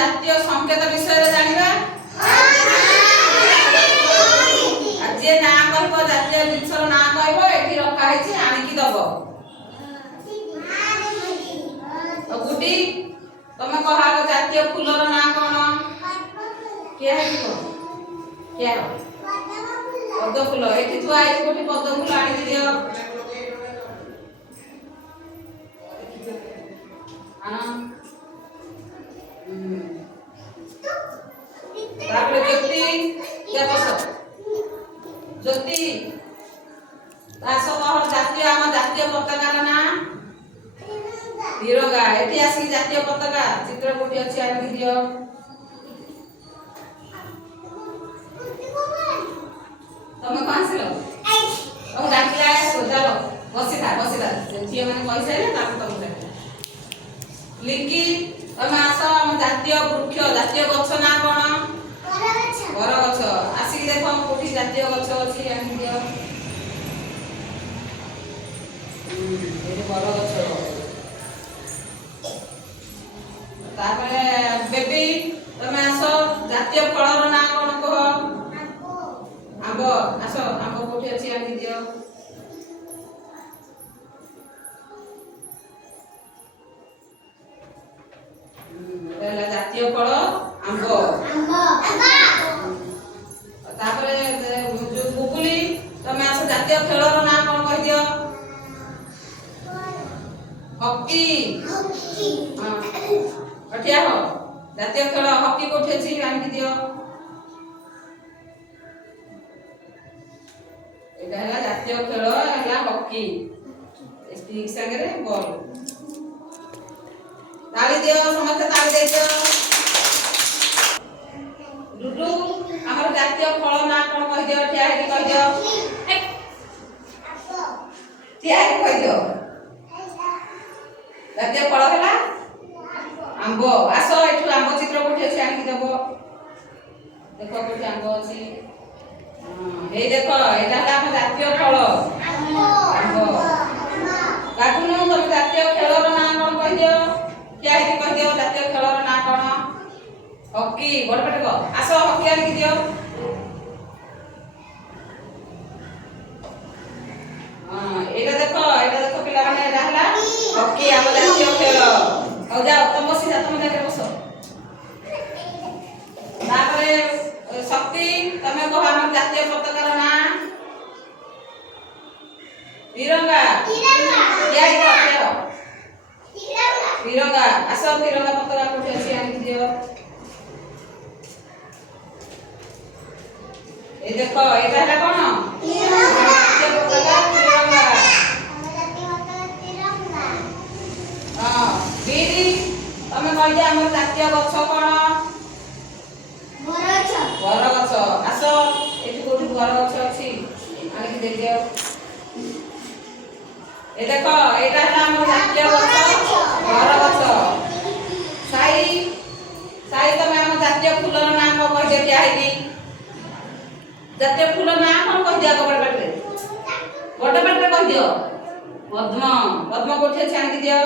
ଜାତୀୟ ସଂକେତ ବିଷୟରେ ଜାଣିବା। ଆଜି ନା କହିବ ଜାତୀୟ ଜିନିଷର ନାଁ କହିବ ଏଠି ରଖା ହେଇଛି ଆଣିକି ଦବ। ଗୁଡି ତମେ କହ ଆଗ ଜାତୀୟ ଫୁଲର ନାଁ କଣ? କିଏ ହେଇଥିବ? କିଏ? ପଦ୍ମ ଫୁଲ। ଏଠି ଥୁଆ ହେଇଛି କୋଠି ପଦ୍ମ ଫୁଲ ଆଣିକି ଦିଅ। ତାପରେ ଜ୍ୟୋତି ଦେବସ ଜ୍ୟୋତି ଆସ କହ ଜାତୀୟ ଆମ ଜାତୀୟ ପତାକାର ନାଁ ତିରଙ୍ଗା। ଏଠି ଆସିକି ଜାତୀୟ ପତାକା ଚିତ୍ର କୋଠି ଅଛି ଆଣିକି ଦିଅ। ତମେ କଣ ଆସିଲ? ତମେ ଡାକିଲା ଆସ ଚାଲ ବସିଥା ଝିଅ ମାନେ କହିସାରିଲେ ତାପରେ ତମକୁ ଡାକିଲା। ଲିଙ୍କି ତମେ ଆସ ଆମ ଜାତୀୟ ବୃକ୍ଷ ଜାତୀୟ ଗଛ ନାଁ କଣ? ବରଗଛ। ଆସିକି ଦେଖ କୋଠି ଜାତୀୟ ଗଛ ଅଛି ଆଣିକି ଦିଅ। ଏଠି ବରଗଛ। ତାପରେ ବେବି ତମେ ଆସ ଜାତୀୟ ଫଳର ନାଁ କଣ କୁହ? ଆମ୍ବ। ଆସ ଆମ୍ବ କୋଠି ଅଛି ଆଣିକି ଦିଅ। ଜାତୀୟ ଫଳ ଆମ୍ବ। ତାପରେ ଗୁଗୁଲି ତମେ ଆସ ଜାତୀୟ ଖେଳର ନାଁ କଣ କହିଦିଅ? ହକି। ଠିଆ ହ ଜାତୀୟ ଖେଳ ହକି କୋଠି ଅଛି ଆଣିକି ଦିଅ। ଏଇଟା ହେଲା ଜାତୀୟ ଖେଳ ହେଲା ହକି। ଷ୍ଟିକ୍ ସାଙ୍ଗରେ ବଲ୍। ତାଳି ଦିଅ ସମସ୍ତେ ତାଳି ଦେଇଦିଅ। ଲୁଡୁ ଆମର ଜାତୀୟ ଫଳ ନାଁ କଣ କହିଦିଅ? ଠିଆ ହେଇକି କହିଦିଅ। ଠିଆ ହେଇକି କହିଦିଅ। ଜାତୀୟ ଫଳ ହେଲା ଆମ୍ବ। ଆସ ଏଠୁ ଆମ୍ବ ଚିତ୍ର କୋଠି ଅଛି ଆଣିକି ଦେବ। ଦେଖ କୋଠି ଆମ୍ବ ଅଛି। ଏଇ ଦେଖ ଏଇଟା ହେଲା ଆମ ଜାତୀୟ ଫଳ ଆମ୍ବ। କାକୁନୁ ତମେ ଜାତୀୟ ଖେଳର ନାଁ କଣ କହିଦିଅ? ଠିଆ ହେଇକି କହିଦିଅ ଜାତୀୟ ଖେଳର ନାଁ କଣ? ହକି। ବଡ ପାଟି କହ। ଆସ ହକି ଆଣିକି ଦିଅ। ଏଇଟା ଦେଖ ପିଲାମାନେ ଏଇଟା ହେଲା ହକି ଆମ ଜାତୀୟ ଖେଳ। ହଉ ଯାଅ ତମେ ବସିଯା ତମ ଜାଗାରେ ବସ। ତାପରେ ଶକ୍ତି ତମେ କହ ଆମ ଜାତୀୟ ପତାକାର ନାଁ? ତିରଙ୍ଗା। ତିରଙ୍ଗା। ଆସ ତିରଙ୍ଗା ପତାକା କୋଠି ଅଛି ଆଣିକି ଦିଅ। এই দেখো এটা ହେଲା କଣ? ଜାତୀୟ ପତାକା ତିରଙ୍ଗା। ବିରି ତମେ କହିଦିଅ ଆମର ଜାତୀୟ ଗଛ କଣ? ବରଗଛ। ଆସ ଏଠି କୋଠି ବରଗଛ ଅଛି ଆଣିକି ଦେଇଦିଅ। ଏ ଦେଖ ଏଇଟା ହେଲା ଆମର ଜାତୀୟ ଗଛ ବରଗଛ। ସାଇ ତମେ ଆମ ଜାତୀୟ ଫୁଲର ନାଁ କଣ କହିଦିଅ ଠିଆ ହେଇକି। ଜାତୀୟ ଫୁଲ ନାଁ କଣ କହିଦିଅ? ବଡ ପାଟିରେ କହିଦିଅ। ପଦ୍ମ। ପଦ୍ମ କୋଠି ଅଛି ଆଣିକି ଦିଅ।